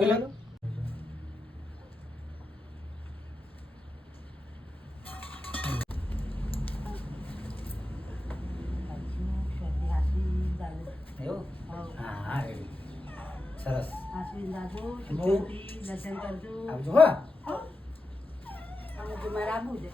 ready. સરસ દર્શન કરજો આવજો, હા અમે તમારે આવવું છે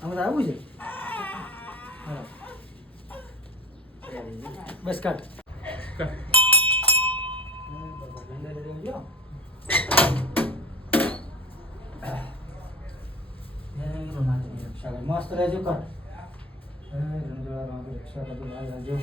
તો આવવું છે. બસ કાટ મસ્ત રહેજો કટ રિક્ષા રહેજો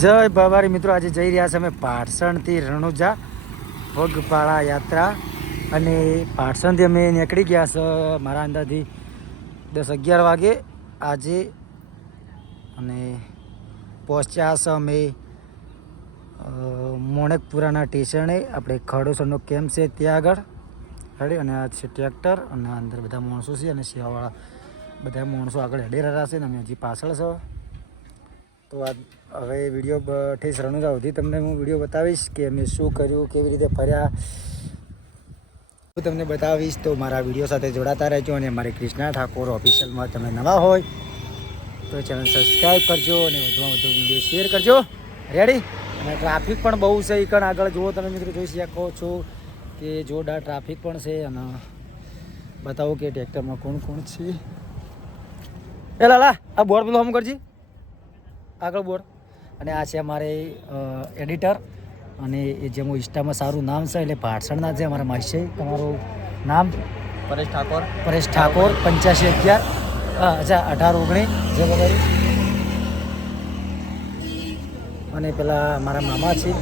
જય બાબારી મિત્રો આજે જઈ રહ્યા છે અમે પાટસણથી રણુજા પગપાળા યાત્રા. અને પાટસણથી અમે નીકળી ગયા છે મારા અંદાજથી દસ અગિયાર વાગે. આજે અને પહોંચ્યા છે અમે મોણેકપુરાના સ્ટેશને આપણે ખડોસરનો કેમ્પ છે ત્યાં આગળ. રેડી? અને આ છે ટ્રેક્ટર અને અંદર બધા માણસો છે અને સેવાવાળા બધા માણસો આગળ હેડી રહ્યા છે અને અમે હજી પાછળ છો. તો આ હવે વીડિયો ઠેસ રણુજા સુધી તમને હું વીડિયો બતાવીશ કે અમે શું કર્યું, કેવી રીતે ફર્યા. હું તમને બતાવીશ તો મારા વીડિયો સાથે જોડાતા રહેજો અને મારી ક્રિષ્ના ઠાકોર ઓફિશિયલમાં તમે નવા હોય તો ચેનલ સબસ્ક્રાઈબ કરજો અને વધુમાં વધુ વીડિયો શેર કરજો. રેડી? અને ટ્રાફિક પણ બહુ છે એકણ આગળ. જુઓ તમે મિત્રો જોઈ શકો છો કે જોરદાર ટ્રાફિક પણ છે અને બતાવો કે ટ્રેક્ટરમાં કોણ કોણ છે. એ લાલા આ બોર્ડ પેલું હમ કરજી. આગળ બોર્ડ. અને આ છે અમારે એડિટર. અને એ જે હું ઇન્સ્ટામાં સારું નામ છે એટલે ભાટસણના છે અમારા માસી તમારું નામ? પરેશ ઠાકોર. પરેશ ઠાકોર પંચ્યાસી અગિયાર. અચ્છા અઢાર ઓગણીસ. જે વગેરે અને પેલા મારા મામા છે.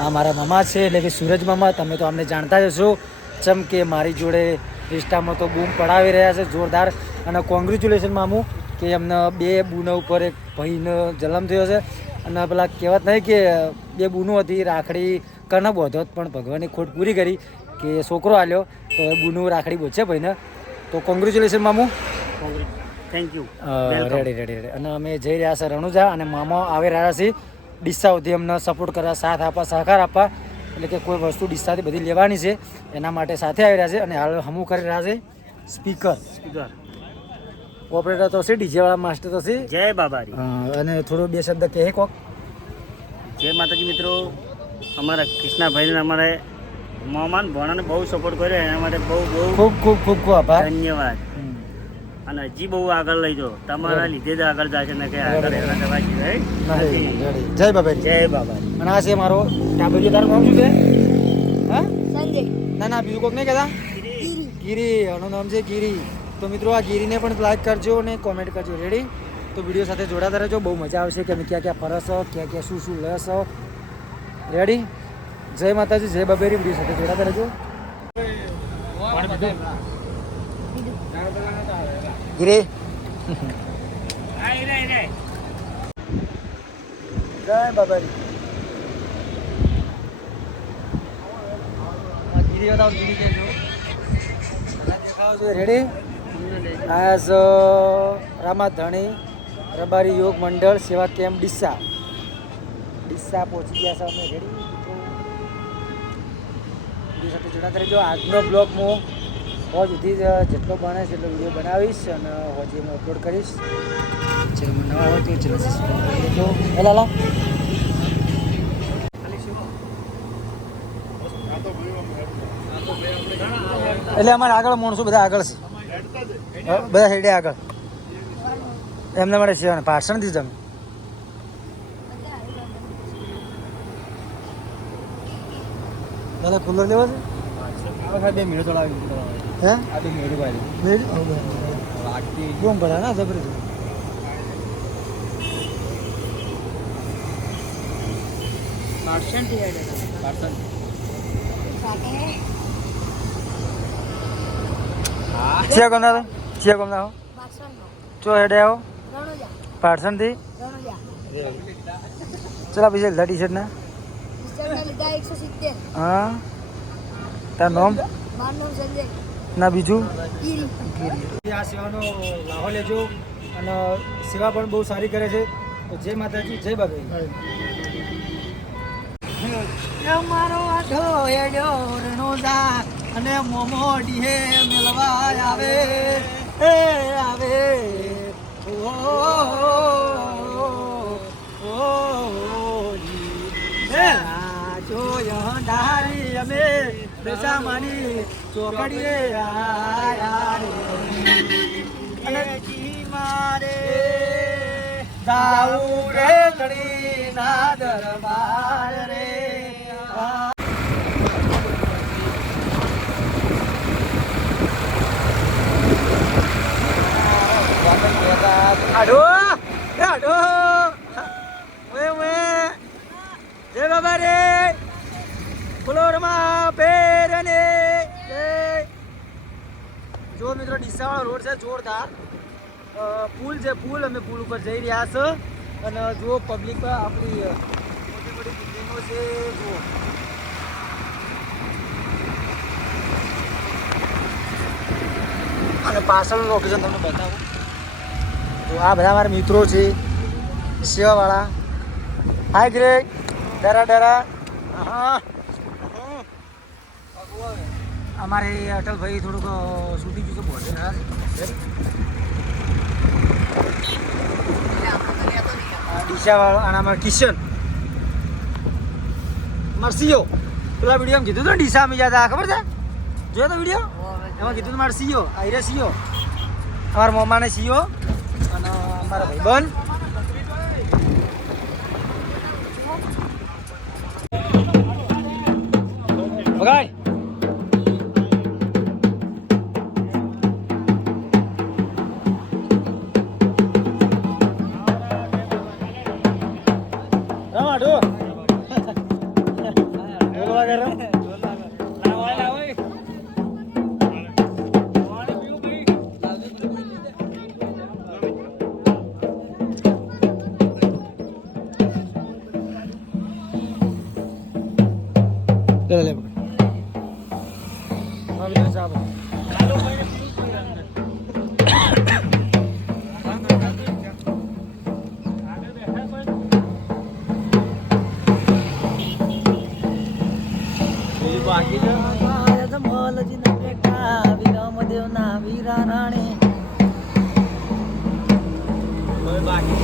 આ મારા મામા છે એટલે કે સૂરજ મામા, તમે તો અમને જાણતા જ હશો. ચમ કે મારી જોડે ઇન્સ્ટામાં તો બૂમ પડાવી રહ્યા છે, જોરદાર. અને કોંગ્રેચ્યુલેશન મામું, કે એમને બે બૂના ઉપર એક ભાઈનો જન્મ થયો છે. અને પેલા કહેવત નહીં કે બે બૂનો હતી, રાખડી કને બોધો પણ ભગવાનની ખોટ પૂરી કરી કે છોકરો આલ્યો, તો બૂનું રાખડી બોધશે ભાઈને. તો congratulation મામું. Thank you ready ready ready અને અમે જઈ રહ્યા છે રણુજા અને મામા આવી રહ્યા છે ડીસા સુધી અમને સપોર્ટ કરવા સાથ આપવા સહકાર આપવા. એટલે કે કોઈ વસ્તુ ડીસાથી બધી લેવાની છે એના માટે સાથે આવી રહ્યા છે અને હાલ હમું કરી રહ્યા છે સ્પીકર. સ્પીકર ઓપરેટર તો છે ડીજે વાળા માસ્ટર તો છે. જય બાબારી. અને થોડો બે શબ્દ કહે કોક. જય માતાજી મિત્રો. અમારા કૃષ્ણાભાઈને અમારે મામાન ભણાને બહુ સપોર્ટ કર્યો એના માટે બહુ બહુ ખૂબ ખૂબ ખૂબ ખૂબ આભાર. ધન્યવાદ. અને હજી બહુ આગળ લઈ જાઓ. તમારા લીધે જ આગળ જશે ને કે આગળ. એના જવા સિવાય. જય બાબા જય બાબા અને આ છે મારો ટાબરિયો તારું નામ શું છે? હા? સંજય. ના ના બીજું કોક નહીં કહેતા? ગીરી. એનું નામ છે ગીરી. તો મિત્રો આ ગીરીને પણ લાઈક કરજો અને કોમેન્ટ કરજો. રેડી તો વીડિયો સાથે જોડાતા રહેજો. બહુ મજા આવશે કે અમે ક્યાં ક્યાં ફરશો ક્યાં ક્યાં શું શું લેશો રેડી જય માતાજી જય બાબેરી. વીડિયો સાથે જોડાતા રહેજો. ગીરી જય બાબારી આ ગીરી બતાવો ગીરી કહેજો રેડી આજ રામાધણી રબારી યોગ મંડળ સેવા કેમ્પ ડીસા. ડીસા પહોંચી ગયા છે અમે રેડી સાથે જોડાતા રહેજો આજનો બ્લોગ હું હોજ સુધી જેટલો બને છે એટલો વીડિયો બનાવીશ અને હોજી હું અપલોડ કરીશ. ચેનલમાં નવા હોય તો ચેનલ સબસ્ક્રાઈબ કરી દેજો એટલે અમારે આગળ માણસો બધા આગળ છે. બધા હેડે આગળ. એમને માટે છે પાટણથી જ અમે દાદા કુલર લેવા છે? બે મિનિટ ચલાવી હે ના જબરજસ્ત છે કોણ દાદા છે કોણ ચો હેડે આવો પાટણથી ચલા પછી લીધા ટી શર્ટ ના હા તાર નામ મારું નામ સંજય ના બીજું આ સેવાનો લાભ લેજો અને સેવા પણ બહુ સારી કરે છે જય માતાજી જય બાબા મારો આઢો એડ્યો રણોદા અને મોમોડી ડીહે મેલવા આવે એ આવે ઓ જોયો ડારી અમે દશામાની ચોકડીએ આયા રે. જી મારે? દાઉ રે. ઘડી ના દરબાર રે જય બાબા રે. બોલો રમા પેરને જય જો મિત્રો, ડીસાવાળો રોડ છે જોરદાર. પુલ છે, પુલ અમે પુલ ઉપર જઈ રહ્યા છે. અને જો પબ્લિક આપણી મોટી મોટી બિલ્ડિંગો છે, જુઓ. અને પાછળનું લોકેશન તમને બતાવું. તો આ બધા મારા મિત્રો છે, સેવાવાળા. હાય ગ્રેક ડરા ડરા. હા. અમારે અટલભાઈ થોડુંક સુધી જોઈતું બોલે ડીસાવાળો અને અમારે કિશન. મારે સીઓ પેલા વીડિયો કીધું હતું ને ડીસા અમે જતા ખબર છે? જોયો તો વીડિયો એમાં કીધું મારે સીઓ આઈરે સીઓ અમારા મોમાને સીઓ અને અમારા ભાઈબંધ. બગાડ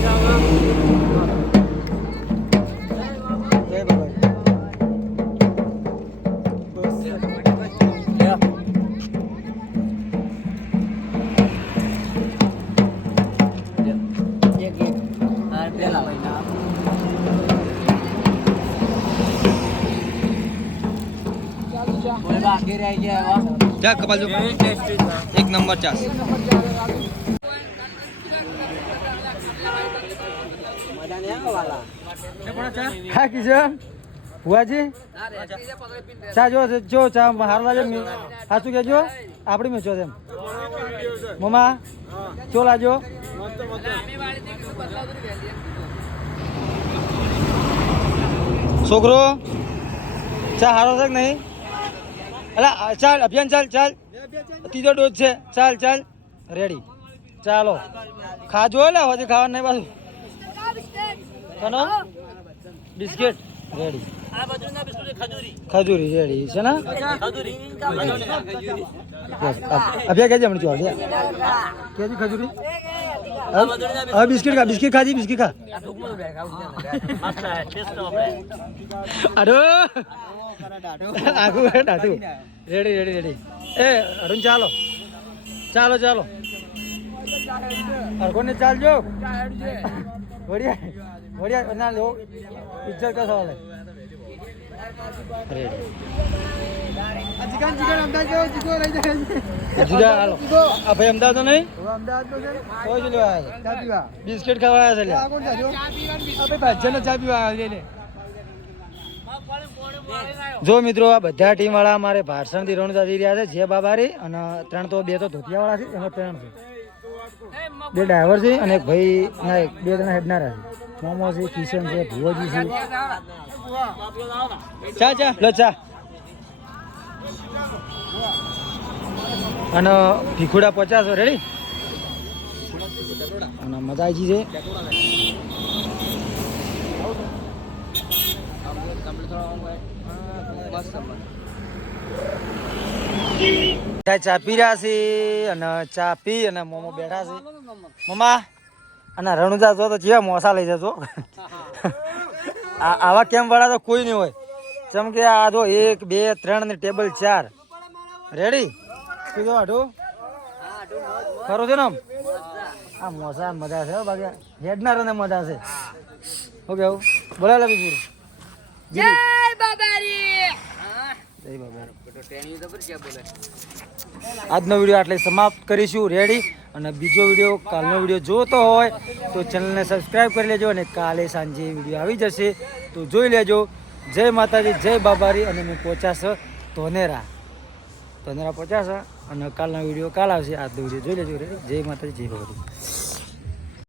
જય જા કપાલ જો એક નંબર ચાસ હા કિશન? ભુવાજી? ચા જો જો ચા હાર લાજો સાચું કેજો આપડી મેચો છે તેમ મમા ચો લાજો છોકરો ચા હારો છે કે નહીં? અલા ચાલ અભિયાન ચાલ ચાલ. ત્રીજો ડોઝ છે. ચાલ ચાલ. રેડી ચાલો. ખાજો એટલે હજુ ખાવાનું નહીં પાછું. કનો બિસ્કિટ. રેડી ખજૂરી. રેડી છે ને? અભિયા કહેજે હમણાં ચોલ કેજી ખજૂરી. હવે બિસ્કિટ ખા બિસ્કિટ ખાજી બિસ્કિટ ખા. અડો આગુ દાઢું. રેડી રેડી રેડી એ અરુણ ચાલો. ચાલો ચાલો. અરગોને ચાલજો. વડિયા વડિયા ના લો. ઇજ્જત કા સવાલ છે જીગા હાલો. આ ભાઈ જો મિત્રો, આ બધા ટીમ વાળા અમારે ભાષણથી રણુજા જઈ રહ્યા છે, જે બાબારી અને ત્રણ તો બે તો ધોતિયા વાળા છે એમાં ત્રણ છે. બે ડ્રાઈવર છે અને એક ભાઈ ના એક, બે જણા હેડનારા છે. મોમો છે, કિશન છે ભુવાજી છે. ચા ચા, લો ચા. અને ભીખુડા પચાસ રેડી અને મજા આવી છે. ચા પી રહ્યા છે અને ચા પી અને મોમો બેઠા છે. મમ્મા અને રણુજા જો તો જેવા મોસા લઈ આ- આવા કેમ વાળા તો કોઈ નહીં હોય. જેમ કે આ જો એક, બે, ત્રણ ને ટેબલ ચાર. રેડી કીધું આઠું ખરું છે ને? આ મોસા મજા છે બાકી હેડનારોને મજા છે. ઓકે આવું બોલા જય બાબારી. આજનો વીડિયો આટલે સમાપ્ત કરીશું. રેડી અને બીજો વીડિયો કાલનો વીડિયો જોતો હોય તો ચેનલને સબસ્ક્રાઈબ કરી લેજો અને કાલે સાંજે વીડિયો આવી જશે તો જોઈ લેજો. જય માતાજી જય બાબારી અને મેં પહોંચાશે ધોનેરા. ધોનેરા પહોંચાશે અને કાલનો વીડિયો કાલ આવશે. આજનો વીડિયો જોઈ લેજો. રેડી જય માતાજી જય બાબારી.